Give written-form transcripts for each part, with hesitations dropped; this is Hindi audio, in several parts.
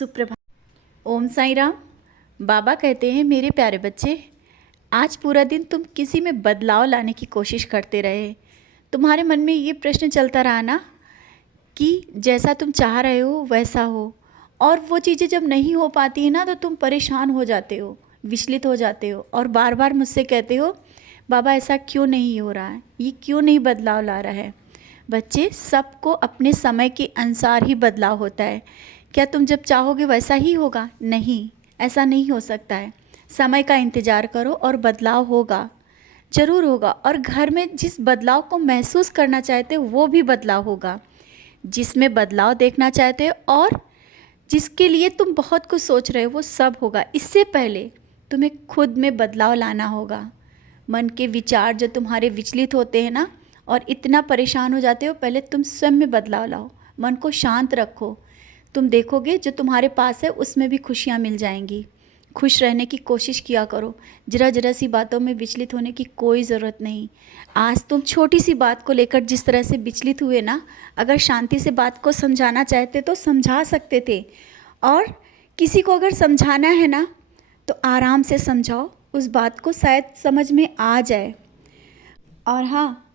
सुप्रभात। ओम साईं राम। बाबा कहते हैं, मेरे प्यारे बच्चे, आज पूरा दिन तुम किसी में बदलाव लाने की कोशिश करते रहे। तुम्हारे मन में ये प्रश्न चलता रहा ना कि जैसा तुम चाह रहे हो वैसा हो, और वो चीज़ें जब नहीं हो पाती है ना तो तुम परेशान हो जाते हो, विचलित हो जाते हो और बार बार मुझसे कहते हो, बाबा ऐसा क्यों नहीं हो रहा है, ये क्यों नहीं बदलाव ला रहा है। बच्चे, सबको अपने समय के अनुसार ही बदलाव होता है। क्या तुम जब चाहोगे वैसा ही होगा? नहीं, ऐसा नहीं हो सकता है। समय का इंतज़ार करो और बदलाव होगा, ज़रूर होगा। और घर में जिस बदलाव को महसूस करना चाहते हो वो भी बदलाव होगा, जिसमें बदलाव देखना चाहते हो और जिसके लिए तुम बहुत कुछ सोच रहे हो वो सब होगा। इससे पहले तुम्हें खुद में बदलाव लाना होगा। मन के विचार जो तुम्हारे विचलित होते हैं ना और इतना परेशान हो जाते हो, पहले तुम स्वयं में बदलाव लाओ। मन को शांत रखो, तुम देखोगे जो तुम्हारे पास है उसमें भी खुशियाँ मिल जाएंगी। खुश रहने की कोशिश किया करो। जरा जरा सी बातों में विचलित होने की कोई ज़रूरत नहीं। आज तुम छोटी सी बात को लेकर जिस तरह से विचलित हुए ना, अगर शांति से बात को समझाना चाहते तो समझा सकते थे। और किसी को अगर समझाना है ना तो आराम से समझाओ, उस बात को शायद समझ में आ जाए। और हाँ,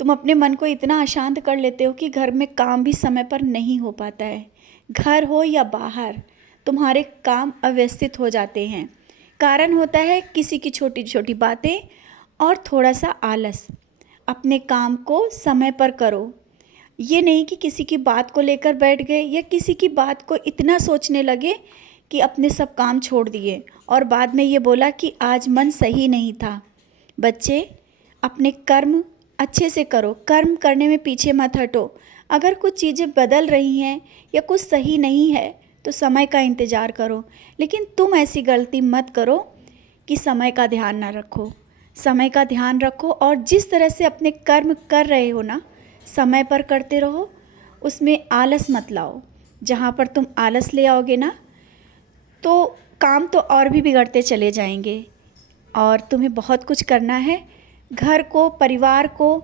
तुम अपने मन को इतना अशांत कर लेते हो कि घर में काम भी समय पर नहीं हो पाता है। घर हो या बाहर, तुम्हारे काम अव्यवस्थित हो जाते हैं। कारण होता है किसी की छोटी छोटी बातें और थोड़ा सा आलस। अपने काम को समय पर करो। ये नहीं कि किसी की बात को लेकर बैठ गए या किसी की बात को इतना सोचने लगे कि अपने सब काम छोड़ दिए और बाद में ये बोला कि आज मन सही नहीं था। बच्चे, अपने कर्म अच्छे से करो, कर्म करने में पीछे मत हटो। अगर कुछ चीज़ें बदल रही हैं या कुछ सही नहीं है तो समय का इंतज़ार करो, लेकिन तुम ऐसी गलती मत करो कि समय का ध्यान ना रखो। समय का ध्यान रखो और जिस तरह से अपने कर्म कर रहे हो ना, समय पर करते रहो, उसमें आलस मत लाओ। जहाँ पर तुम आलस ले आओगे ना तो काम तो और भी बिगड़ते चले जाएंगे। और तुम्हें बहुत कुछ करना है, घर को, परिवार को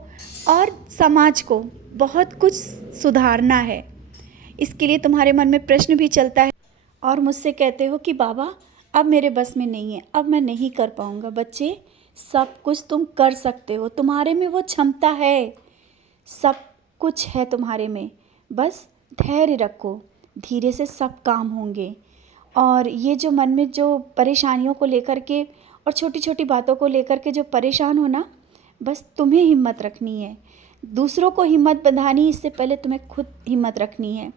और समाज को बहुत कुछ सुधारना है। इसके लिए तुम्हारे मन में प्रश्न भी चलता है और मुझसे कहते हो कि बाबा अब मेरे बस में नहीं है, अब मैं नहीं कर पाऊँगा। बच्चे, सब कुछ तुम कर सकते हो, तुम्हारे में वो क्षमता है, सब कुछ है तुम्हारे में। बस धैर्य रखो, धीरे से सब काम होंगे। और ये जो मन में जो परेशानियों को लेकर के और छोटी छोटी बातों को लेकर के जो परेशान हो ना, बस तुम्हें हिम्मत रखनी है। दूसरों को हिम्मत बंधानी, इससे पहले तुम्हें खुद हिम्मत रखनी है।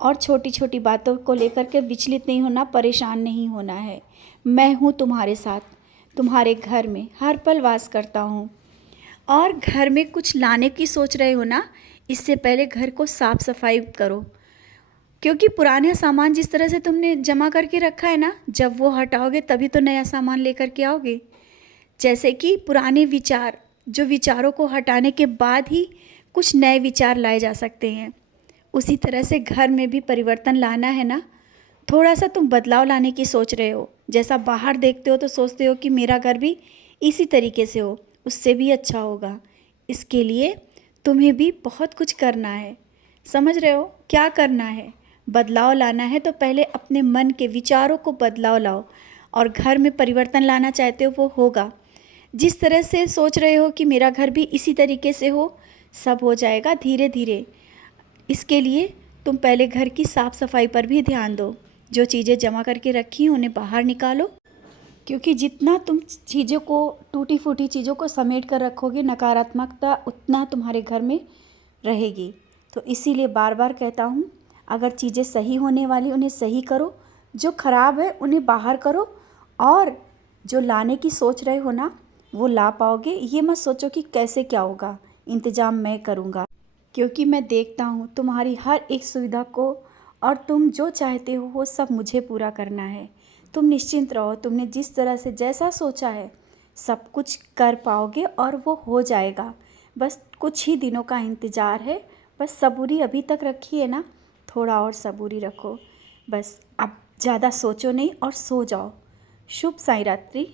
और छोटी छोटी बातों को लेकर के विचलित नहीं होना, परेशान नहीं होना है। मैं हूँ तुम्हारे साथ, तुम्हारे घर में हर पल वास करता हूँ। और घर में कुछ लाने की सोच रहे हो ना, इससे पहले घर को साफ़ सफाई करो, क्योंकि पुराना सामान जिस तरह से तुमने जमा करके रखा है ना, जब वो हटाओगे तभी तो नया सामान लेकर के आओगे। जैसे कि पुराने विचार, जो विचारों को हटाने के बाद ही कुछ नए विचार लाए जा सकते हैं, उसी तरह से घर में भी परिवर्तन लाना है ना। थोड़ा सा तुम बदलाव लाने की सोच रहे हो, जैसा बाहर देखते हो तो सोचते हो कि मेरा घर भी इसी तरीके से हो, उससे भी अच्छा होगा। इसके लिए तुम्हें भी बहुत कुछ करना है। समझ रहे हो क्या करना है? बदलाव लाना है तो पहले अपने मन के विचारों को बदलाव लाओ, और घर में परिवर्तन लाना चाहते हो वो होगा। जिस तरह से सोच रहे हो कि मेरा घर भी इसी तरीके से हो, सब हो जाएगा धीरे धीरे। इसके लिए तुम पहले घर की साफ़ सफाई पर भी ध्यान दो। जो चीज़ें जमा करके रखी हैं उन्हें बाहर निकालो, क्योंकि जितना तुम चीज़ों को, टूटी फूटी चीज़ों को समेट कर रखोगे, नकारात्मकता उतना तुम्हारे घर में रहेगी। तो इसीलिए बार बार कहता हूँ, अगर चीज़ें सही होने वाली उन्हें सही करो, जो ख़राब है उन्हें बाहर करो, और जो लाने की सोच रहे हो ना वो ला पाओगे। ये मत सोचो कि कैसे क्या होगा, इंतज़ाम मैं करूँगा, क्योंकि मैं देखता हूँ तुम्हारी हर एक सुविधा को, और तुम जो चाहते हो वो सब मुझे पूरा करना है। तुम निश्चिंत रहो, तुमने जिस तरह से जैसा सोचा है सब कुछ कर पाओगे और वो हो जाएगा। बस कुछ ही दिनों का इंतज़ार है। बस सबूरी अभी तक रखी है ना, थोड़ा और सबूरी रखो। बस अब ज़्यादा सोचो नहीं और सो जाओ। शुभ साई रात्रि।